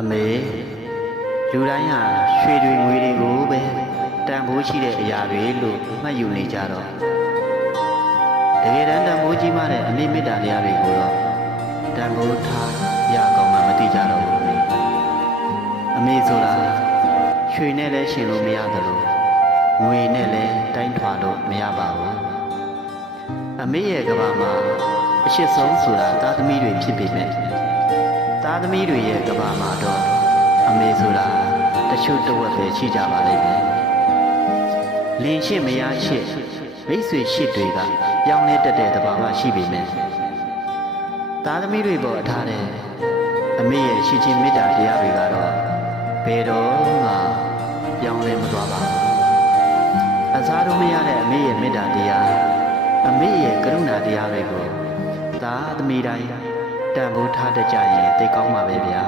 အမေလူတိုင်းဟာရွှေတွေငွေတွေကိုပဲတန်ဖိုးရှိတဲ့အရာတွေလို့မှတ်ယူနေကြတော့တကယ်တမ်းတန်ဖိုးကြီးမှတဲ့အမေမေတ္တာတရားတွေကိုတော့တန်ဖိုးထားရကောင်မှမသိကြတော့ဘူးအမေဆိုတာရွှေနဲ့လည်းရှင်လို့မရသလိုငွေနဲ့လည်းတိုင်းထွာလို့မရပါဘူးအမေရဲ့ကဘာမှာအရှိဆုံးဆိုတာသားသမီးတွေဖြစ်ပေမဲ့သားသမီးတွေရဲ့ကဘာမှာတော့အမေဆိုတာတချို့တဝက်ပဲရှိကြပါလိမ့်မယ်လင်ရှိမယားရှိမိတ်ဆွေရှိတွေကပြောင်းလဲတတ်တဲ့သဘာဝရှိပေမဲ့သားသမီးတွေပေါ်ထားတဲ့အမေရဲ့ရှိချင်းမေတ္တာတရားတွေကတော့ဘယ်တော့မှပြောင်းလဲမသွားပါဘူးအစားတို့မရတဲ့အမေရဲ့မေတ္တာတရားအမေရဲ့ကရုဏာတရားတွေကိုသားသမီးတိုင်းတန်ဖိုးထားတတ်ကြရင်သိကောင်းပါပဲဗျာ